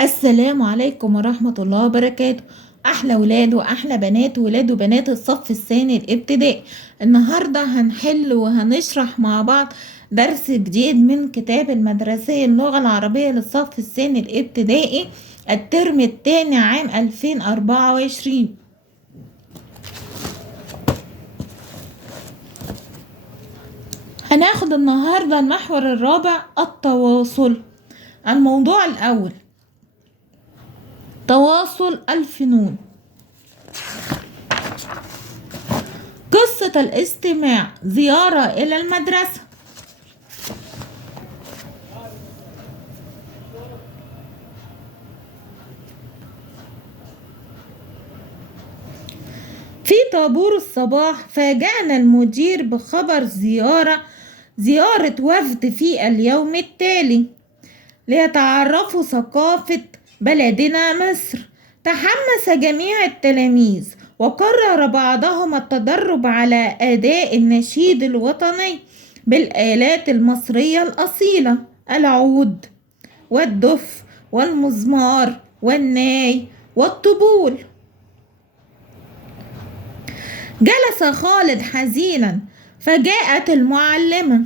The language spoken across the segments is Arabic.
السلام عليكم ورحمة الله وبركاته. أحلى ولاد وأحلى بنات ولاد وبنات الصف الثاني الابتدائي. النهاردة هنحل وهنشرح مع بعض درس جديد من كتاب المدرسية اللغة العربية للصف الثاني الابتدائي الترم الثاني عام 2024. هناخد النهاردة المحور الرابع التواصل. الموضوع الأول تواصل الفنون. قصة الاستماع، زيارة إلى المدرسة. في طابور الصباح فاجأنا المدير بخبر زيارة وفد في اليوم التالي ليتعرفوا ثقافة بلدنا مصر. تحمس جميع التلاميذ وقرر بعضهم التدرب على أداء النشيد الوطني بالآلات المصرية الأصيلة: العود والدف والمزمار والناي والطبول. جلس خالد حزينا فجاءت المعلمة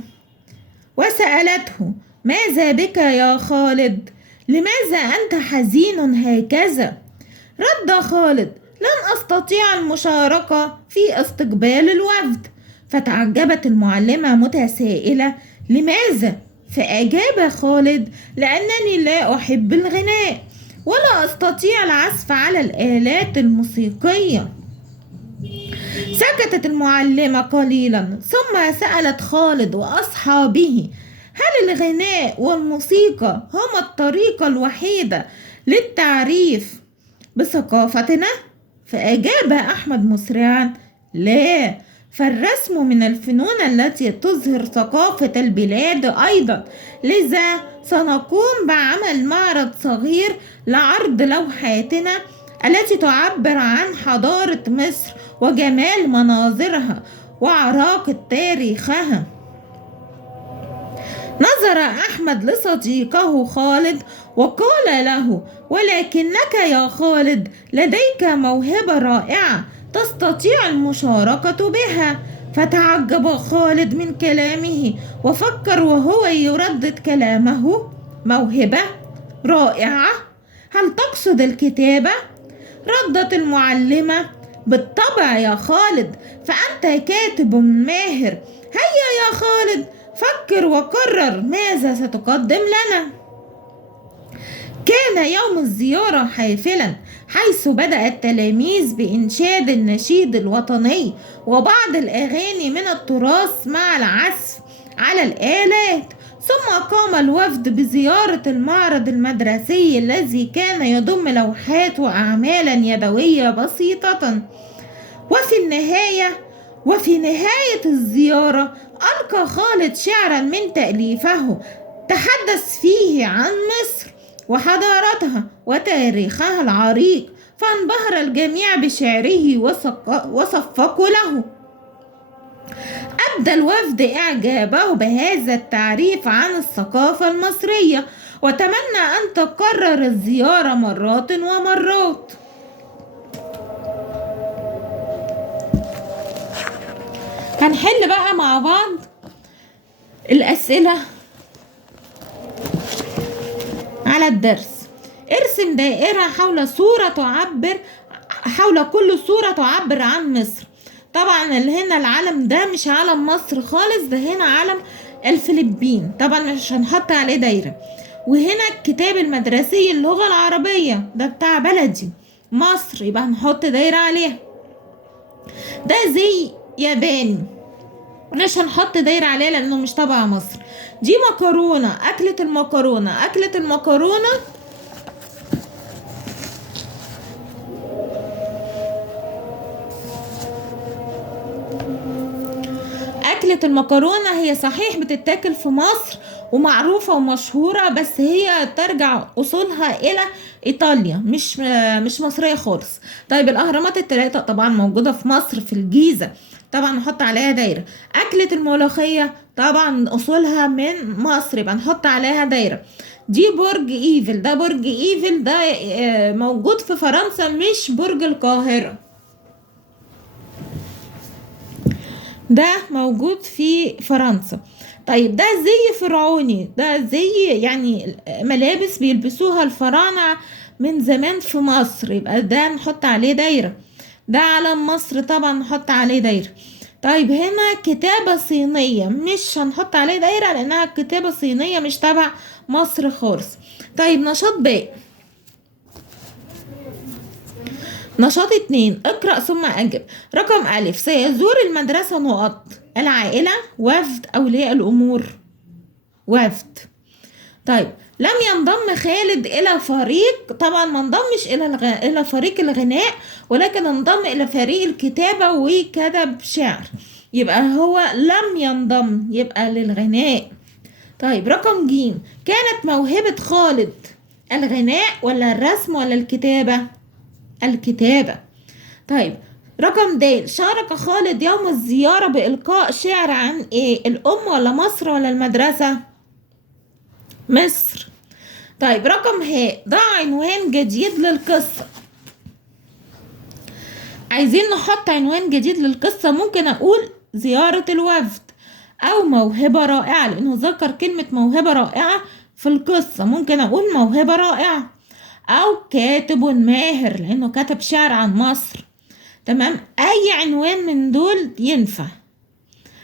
وسألته: ماذا بك يا خالد؟ لماذا أنت حزين هكذا؟ رد خالد: لن أستطيع المشاركة في استقبال الوفد. فتعجبت المعلمة متسائلة: لماذا؟ فأجاب خالد: لأنني لا أحب الغناء ولا أستطيع العزف على الآلات الموسيقية. سكتت المعلمة قليلا ثم سألت خالد وأصحابه: هل الغناء والموسيقى هما الطريقة الوحيدة للتعريف بثقافتنا؟ فأجاب أحمد مسرعا: لا، فالرسم من الفنون التي تظهر ثقافة البلاد أيضا، لذا سنقوم بعمل معرض صغير لعرض لوحاتنا التي تعبر عن حضارة مصر وجمال مناظرها وعراقة تاريخها. نظر أحمد لصديقه خالد وقال له: ولكنك يا خالد لديك موهبة رائعة تستطيع المشاركة بها. فتعجب خالد من كلامه وفكر وهو يردد كلامه: موهبة رائعة؟ هل تقصد الكتابة؟ ردت المعلمة: بالطبع يا خالد، فأنت كاتب ماهر. هيا يا خالد، فكر وقرر ماذا ستقدم لنا. كان يوم الزيارة حافلا، حيث بدأ التلاميذ بإنشاد النشيد الوطني وبعض الأغاني من التراث مع العزف على الآلات. ثم قام الوفد بزيارة المعرض المدرسي الذي كان يضم لوحات وأعمالا يدوية بسيطة. وفي نهاية الزيارة ألقى خالد شعرا من تأليفه تحدث فيه عن مصر وحضارتها وتاريخها العريق، فانبهر الجميع بشعره وصفقوا له. أبدى الوفد إعجابه بهذا التعريف عن الثقافة المصرية وتمنى أن تكرر الزيارة مرات ومرات. هنحل بقى مع بعض الأسئلة على الدرس. ارسم دائرة حول كل صورة تعبر عن مصر. طبعا اللي هنا العلم ده مش علم مصر خالص، ده هنا علم الفلبين، طبعا مش هنحط عليه دايرة. وهنا الكتاب المدرسي اللغة العربية ده بتاع بلدي مصر، يبقى هنحط دايرة عليها. ده زي ياباني، مش هنحط دايرة عليه لأنه مش تبع مصر. دي مكرونة، أكلة المكرونة. أكلة المكرونة هي صحيح بتتاكل في مصر ومعروفة ومشهورة، بس هي ترجع أصولها إلى إيطاليا، مش مصرية خالص. طيب الأهرامات الثلاثة طبعا موجودة في مصر في الجيزة، طبعا نحط عليها دايرة. أكلة الملوخية طبعا أصولها من مصر، يبقى نحط عليها دايرة. دي برج ايفل، ده برج ايفل ده موجود في فرنسا، مش برج القاهرة، ده موجود في فرنسا. طيب ده زي فرعوني، ده زي يعني ملابس بيلبسوها الفراعنة من زمان في مصر، يبقى ده نحط عليه دايرة. ده علم مصر طبعا نحط عليه دايرة. طيب هنا كتابة صينية، مش هنحط عليه دايرة لأنها كتابة صينية مش تبع مصر خالص. طيب نشاط باقي. نشاط 2، اقرأ ثم أجب. رقم ألف، سيزور المدرسة نقط العائلة، وفد، أولياء الأمور. وفد. طيب لم ينضم خالد إلى فريق، طبعا ما انضمش إلى فريق الغناء، ولكن انضم إلى فريق الكتابة وكتب شعر، يبقى هو لم ينضم، يبقى للغناء. طيب رقم ج، كانت موهبة خالد الغناء ولا الرسم ولا الكتابة؟ الكتابة. طيب رقم د، شارك خالد يوم الزيارة بإلقاء شعر عن ايه؟ الأم ولا مصر ولا المدرسة؟ مصر. طيب رقم ه، ضع عنوان جديد للقصة. عايزين نحط عنوان جديد للقصة، ممكن أقول زيارة الوفد، أو موهبة رائعة، لأنه ذكر كلمة موهبة رائعة في القصة، ممكن أقول موهبة رائعة، أو كاتب ماهر لأنه كتب شعر عن مصر. تمام، أي عنوان من دول ينفع.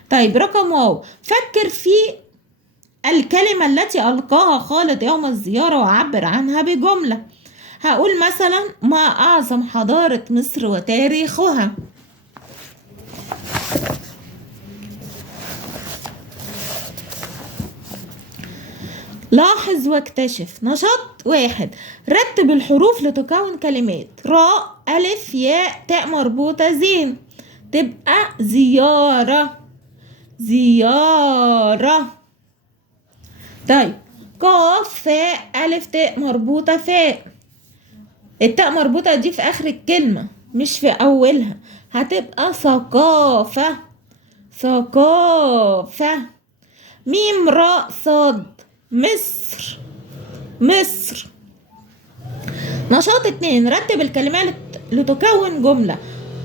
طيب رقم واو، فكر في الكلمة التي ألقاها خالد يوم الزيارة وعبر عنها بجملة. هقول مثلا ما أعظم حضارة مصر وتاريخها. لاحظ واكتشف. نشاط 1، رتب الحروف لتكون كلمات. راء، ألف، ياء، تاء مربوطة، زين، تبقى زيارة. زيارة. طيب قاف، فاء، ألف، تاء مربوطة، فاء. التاء مربوطة دي في آخر الكلمة مش في أولها، هتبقى ثقافة. ثقافة. ميم، راء، صاد، مصر. مصر. نشاط 2، رتب الكلمات لتكون جملة.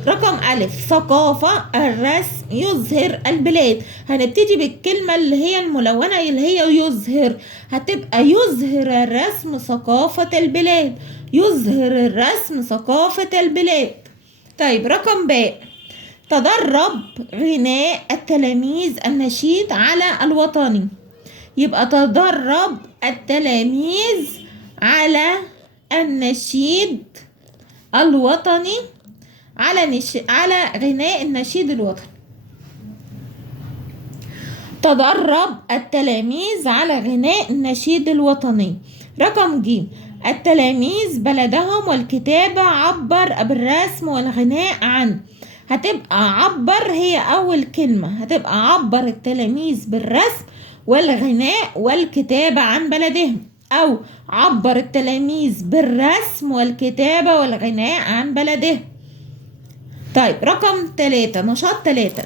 رقم ألف، ثقافة، الرسم، يظهر، البلاد. هنبتدي بالكلمة اللي هي الملونة اللي هي يظهر، هتبقى يظهر الرسم ثقافة البلاد. يظهر الرسم ثقافة البلاد. طيب رقم باء، تدرب غناء التلاميذ النشيد على الوطني. يبقى تدرب التلاميذ على النشيد الوطني، على غناء النشيد الوطني. تدرب التلاميذ على غناء النشيد الوطني. رقم ج، التلاميذ بلدهم والكتابة، عبر بالرسم والغناء عن. هتبقى عبر هي أول كلمة، هتبقى عبر التلاميذ بالرسم والغناء والكتابة عن بلدهم، أو عبر التلاميذ بالرسم والكتابة والغناء عن بلدهم. طيب رقم 3، نشاط 3،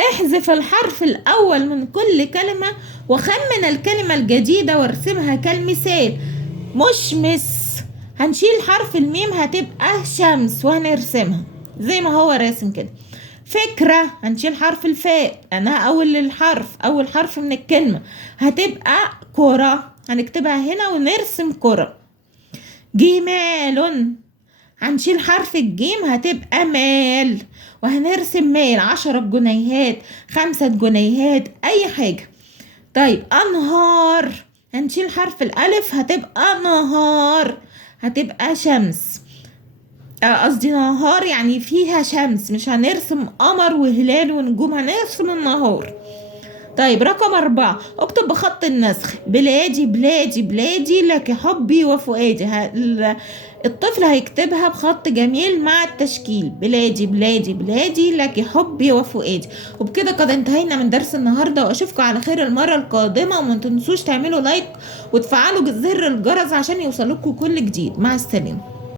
احذف الحرف الأول من كل كلمة وخمن الكلمة الجديدة وارسمها كالمثال. مشمس، هنشيل حرف الميم هتبقى شمس وهنرسمها زي ما هو راسم كده. فكرة، هنشيل حرف الفاء لأنها أول حرف من الكلمة، هتبقى كرة، هنكتبها هنا ونرسم كرة. جمال، هنشيل حرف الجيم هتبقى مال وهنرسم مال، 10 جنيهات، 5 جنيهات، أي حاجة. طيب أنهار، هنشيل حرف الألف هتبقى نهار، هتبقى شمس، قصدي نهار يعني فيها شمس، مش هنرسم قمر وهلال ونجوم، هنرسم النهار. طيب رقم 4، اكتب بخط النسخ. بلادي بلادي بلادي لك حبي وفؤادي. الطفل هيكتبها بخط جميل مع التشكيل. بلادي بلادي بلادي لك حبي وفؤادي. وبكده قد انتهينا من درس النهارده، واشوفكم على خير المره القادمه، وما تنسوش تعملوا لايك وتفعلوا زر الجرس عشان يوصلكوا كل جديد. مع السلامه.